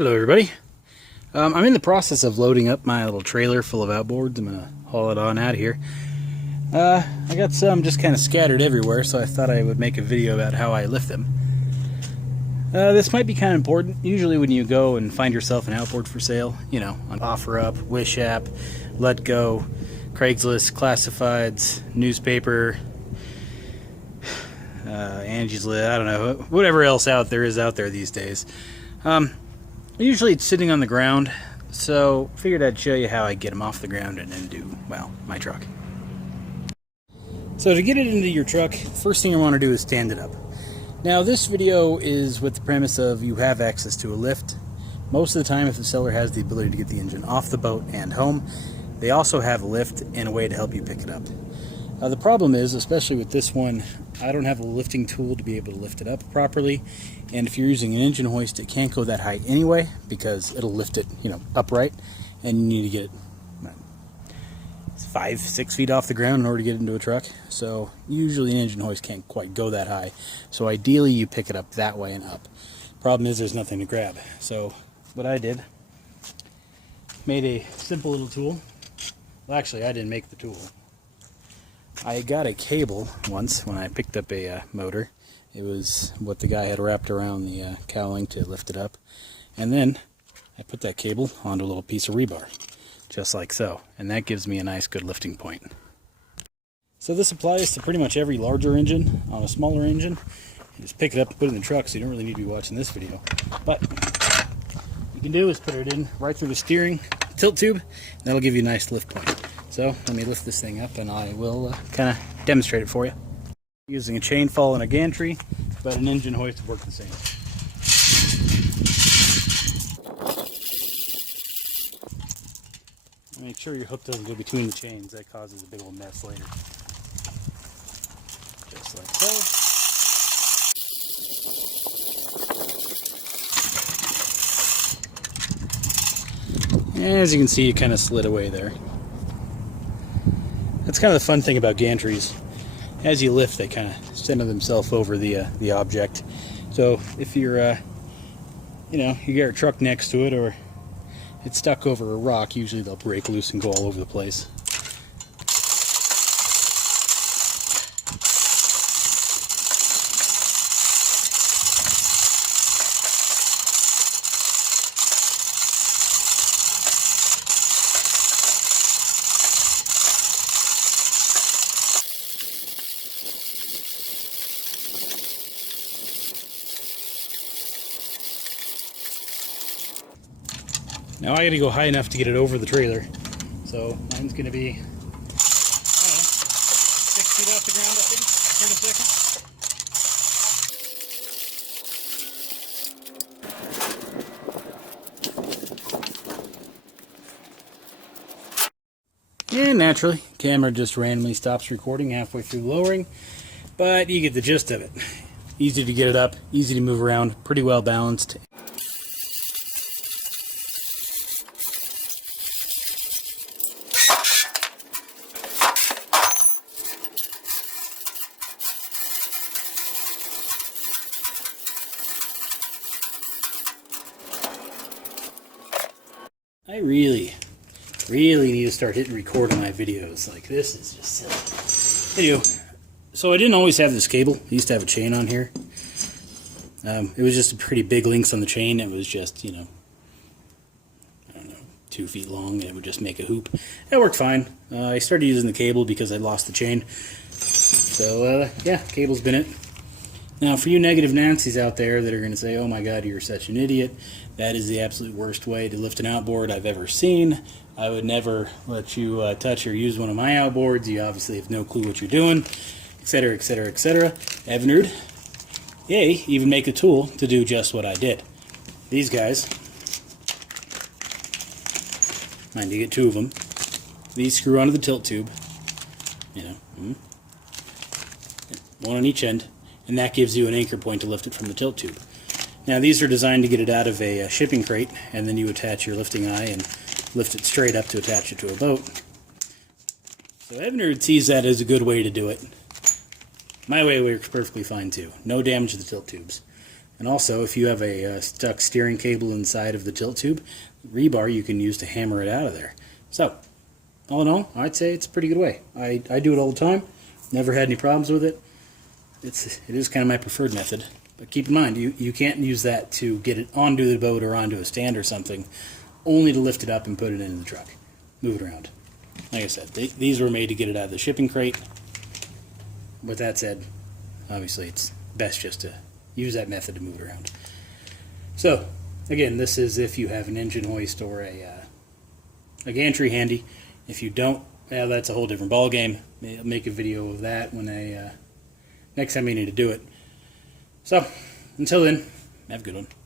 Hello everybody. I'm in the process of loading up my little trailer full of outboards. I'm going to haul it on out of here. I got some just kind of scattered everywhere, so I thought I would make a video about how I lift them. This might be kind of important. Usually when you go and find yourself an outboard for sale, you know, on OfferUp, Wish app, Let Go, Craigslist, Classifieds, newspaper, Angie's List, I don't know, whatever else out there these days. Usually it's sitting on the ground, so figured I'd show you how I get them off the ground and then do, well, my truck. So to get it into your truck, first thing you want to do is stand it up. Now this video is with the premise of you have access to a lift. Most of the time, if the seller has the ability to get the engine off the boat and home, they also have a lift and a way to help you pick it up. The problem is, especially with this one, I don't have a lifting tool to be able to lift it up properly, and if you're using an engine hoist, it can't go that high anyway because it'll lift it, you know, upright, and you need to get it 5-6 feet off the ground in order to get it into a truck. So usually an engine hoist can't quite go that high. So ideally you pick it up that way and up. Problem is there's nothing to grab. So what I did, made a simple little tool. Well, actually I didn't make the tool. I got a cable once when I picked up a motor. It was what the guy had wrapped around the cowling to lift it up. And then I put that cable onto a little piece of rebar, just like so. And that gives me a nice good lifting point. So this applies to pretty much every larger engine. On a smaller engine, you just pick it up and put it in the truck, so you don't really need to be watching this video. But what you can do is put it in right through the steering tilt tube. That'll give you a nice lift point. So let me lift this thing up and I will kind of demonstrate it for you. Using a chain fall and a gantry, but an engine hoist work the same. Make sure your hook doesn't go between the chains. That causes a big old mess later. Just like so. As you can see, it kind of slid away there. That's kind of the fun thing about gantries. As you lift, they kind of center themselves over the object. So if you're, you know, you get your truck next to it, or it's stuck over a rock, usually they'll break loose and go all over the place. Now I got to go high enough to get it over the trailer, so mine's going to be, I don't know, 6 feet off the ground, I think, in a second. And naturally, camera just randomly stops recording halfway through lowering, but you get the gist of it. Easy to get it up, easy to move around, pretty well balanced. I really need to start hitting record on my videos. Like, this is just silly. Anyway, so I didn't always have this cable. I used to have a chain on here. It was just a pretty big links on the chain. It was just, you know, I don't know, 2 feet long, and it would just make a hoop. That worked fine. I started using the cable because I lost the chain. So, yeah, cable's been it. Now, for you negative Nancy's out there that are going to say, oh my God, you're such an idiot, that is the absolute worst way to lift an outboard I've ever seen. I would never let you touch or use one of my outboards. You obviously have no clue what you're doing, etc., etc., etc. Evinrude, yay, even make a tool to do just what I did. These guys, mind you get 2 of them. These screw onto the tilt tube, you know, one on each end. And that gives you an anchor point to lift it from the tilt tube. Now these are designed to get it out of a shipping crate, and then you attach your lifting eye and lift it straight up to attach it to a boat. So Evinrude sees that as a good way to do it. My way works perfectly fine too. No damage to the tilt tubes. And also, if you have a stuck steering cable inside of the tilt tube, rebar you can use to hammer it out of there. So, all in all, I'd say it's a pretty good way. I do it all the time. Never had any problems with it. It is kind of my preferred method. But keep in mind, you can't use that to get it onto the boat or onto a stand or something, only to lift it up and put it in the truck. Move it around. Like I said, these were made to get it out of the shipping crate. With that said, obviously it's best just to use that method to move it around. So, again, this is if you have an engine hoist or a gantry handy. If you don't, well, that's a whole different ball game. I'll make a video of that when next time you need to do it. So, until then, have a good one.